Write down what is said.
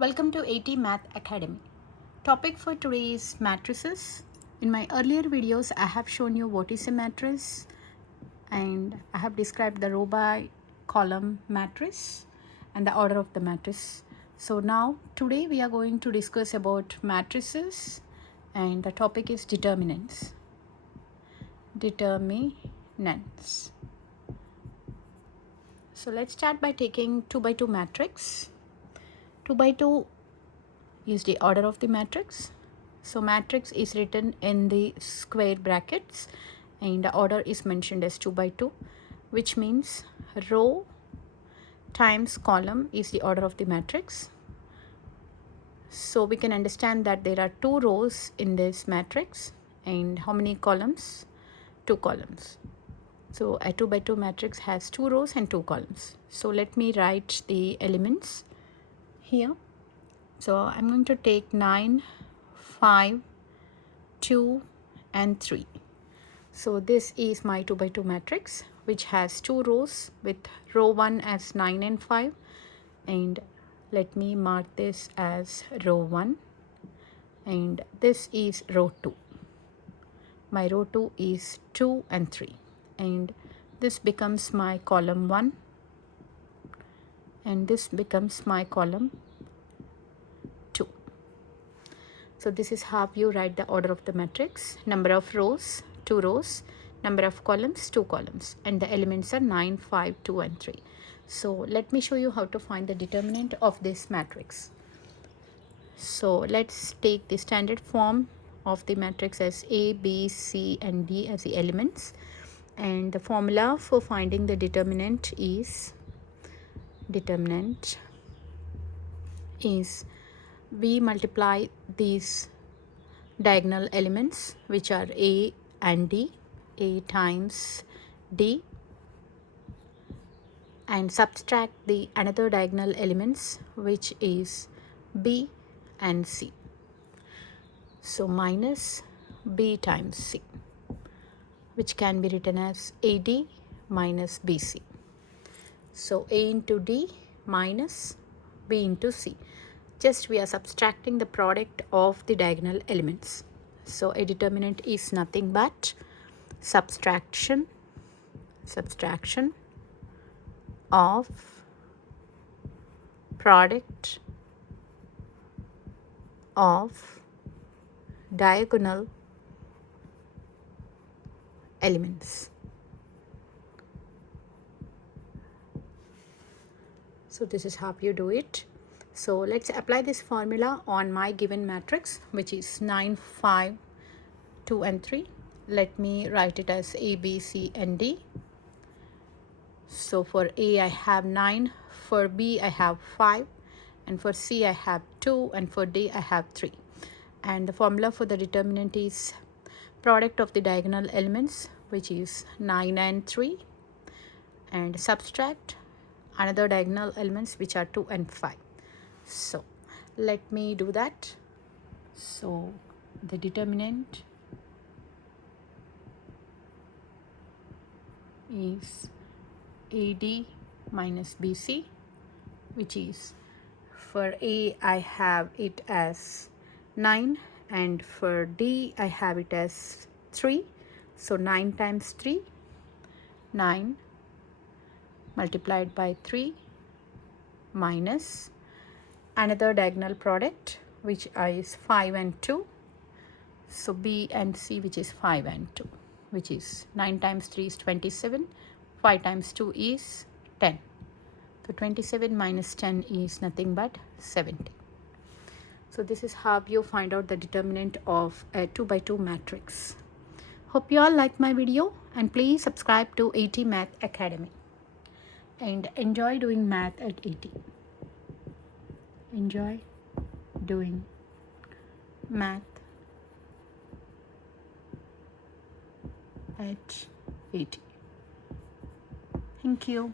Welcome to AT Math Academy. Topic for today is matrices. In my earlier videos, I have shown you what is a matrice and I have described the row by column matrice and the order of the matrice. So now today we are going to discuss about matrices and the topic is determinants. Determinants. So let's start by taking 2 by 2 matrix. 2 by 2 is the order of the matrix. So matrix is written in the square brackets and the order is mentioned as 2 by 2, which means row times column is the order of the matrix. So we can understand that there are 2 rows in this matrix and how many columns? 2 columns. So a 2 by 2 matrix has 2 rows and 2 columns. So let me write the elements here. So I'm going to take 9, 5, 2 and 3. So this is my 2 by 2 matrix which has 2 rows with row 1 as 9 and 5, and let me mark this as row 1 and this is row 2. My row 2 is 2 and 3 and this becomes my column 1 and this becomes my column 2. So this is how you write the order of the matrix. Number of rows, 2 rows. Number of columns, 2 columns. And the elements are 9, 5, 2 and 3. So let me show you how to find the determinant of this matrix. So let's take the standard form of the matrix as A, B, C and D as the elements. And the formula for finding the determinant is we multiply these diagonal elements which are A and D, A times D, and subtract the another diagonal elements which is B and C. So minus B times C, which can be written as AD minus BC. So A into D minus B into C. Just we are subtracting the product of the diagonal elements. So a determinant is nothing but subtraction of product of diagonal elements. So this is how you do it. So let's apply this formula on my given matrix which is 9, 5, 2 and 3. Let me write it as A, B, C and D. So for A I have 9, for B I have 5 and for C I have 2 and for D I have 3. And the formula for the determinant is product of the diagonal elements which is 9 and 3 and subtract another diagonal elements which are 2 and 5. So let me do that. So the determinant is AD minus BC, which is for A I have it as 9 and for D I have it as 3. So 9 times 3, 9 multiplied by 3 minus another diagonal product which is 5 and 2. So B and C which is 5 and 2, which is 9 times 3 is 27, 5 times 2 is 10. So 27 minus 10 is nothing but 70. So this is how you find out the determinant of a 2 by 2 matrix. Hope you all like my video and please subscribe to AT Math Academy and enjoy doing math at AT. Enjoy doing math at AT. Thank you.